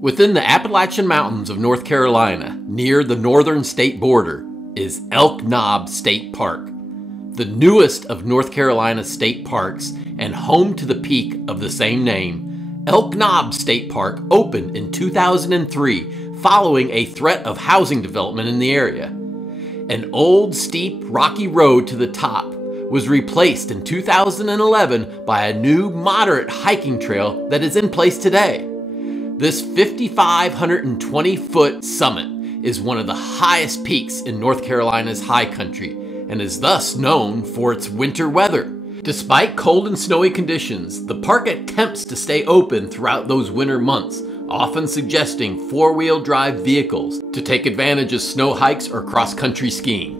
Within the Appalachian Mountains of North Carolina, near the northern state border, is Elk Knob State Park, the newest of North Carolina's state parks and home to the peak of the same name. Elk Knob State Park opened in 2003 following a threat of housing development in the area. An old, steep, rocky road to the top was replaced in 2011 by a new, moderate hiking trail that is in place today. This 5,520-foot summit is one of the highest peaks in North Carolina's high country and is thus known for its winter weather. Despite cold and snowy conditions, the park attempts to stay open throughout those winter months, often suggesting four-wheel drive vehicles to take advantage of snow hikes or cross-country skiing.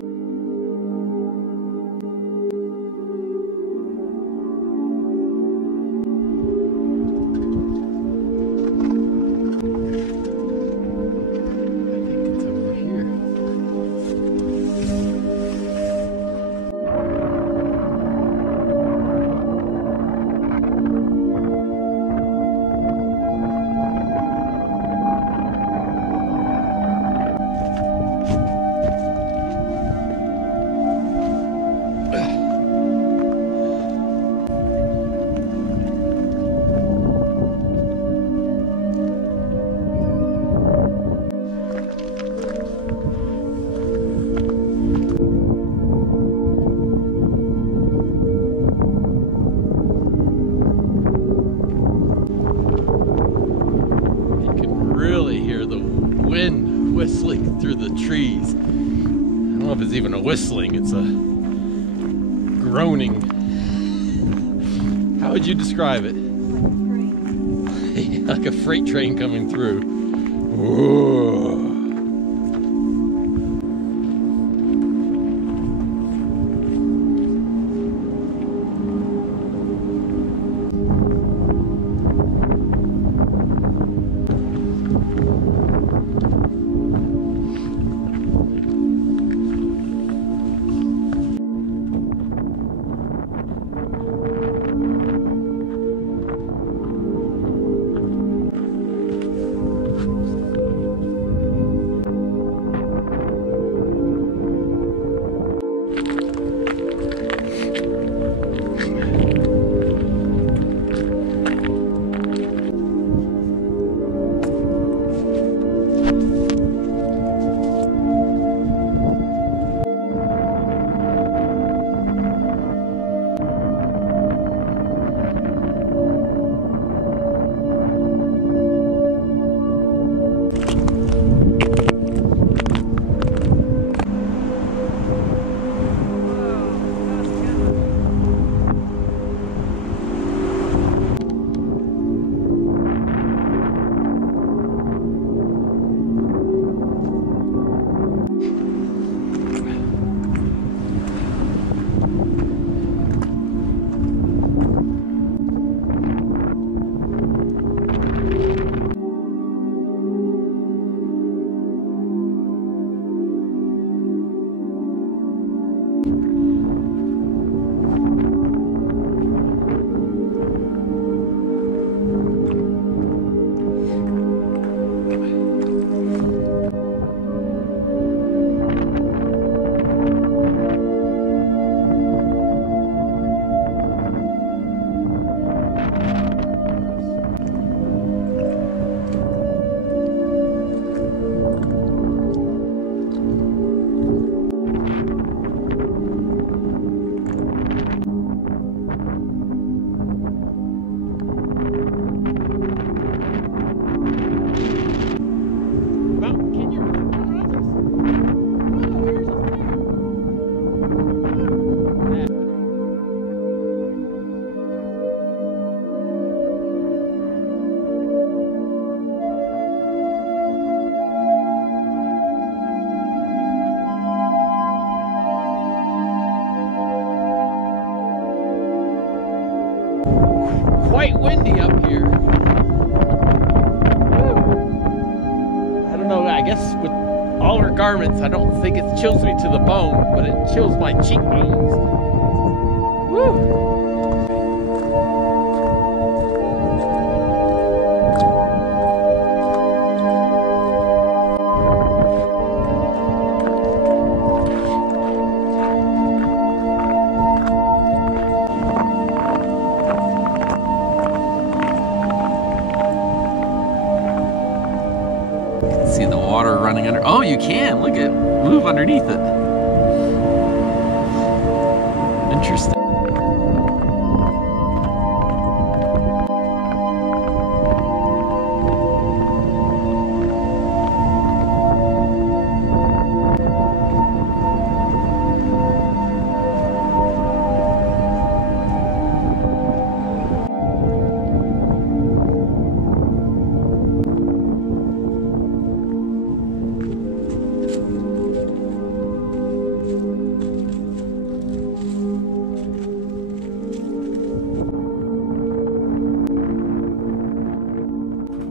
Whistling through the trees. I don't know if it's even a whistling, it's a groaning. How would you describe it? Like a freight train coming through. Whoa. Quite windy up here. I don't know, I guess with all our garments, I don't think it chills me to the bone, but it chills my cheekbones. Woo! water running under. Oh, you can. Look at move underneath it. Interesting.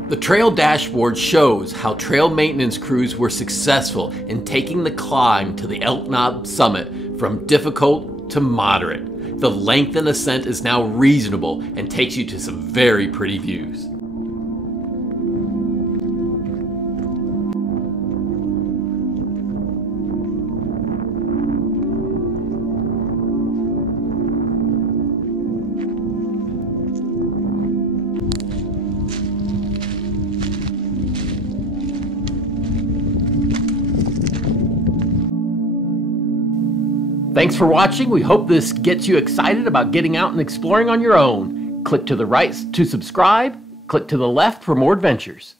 The trail dashboard shows how trail maintenance crews were successful in taking the climb to the Elk Knob summit from difficult to moderate. The length and ascent is now reasonable and takes you to some very pretty views. Thanks for watching. We hope this gets you excited about getting out and exploring on your own. Click to the right to subscribe, click to the left for more adventures.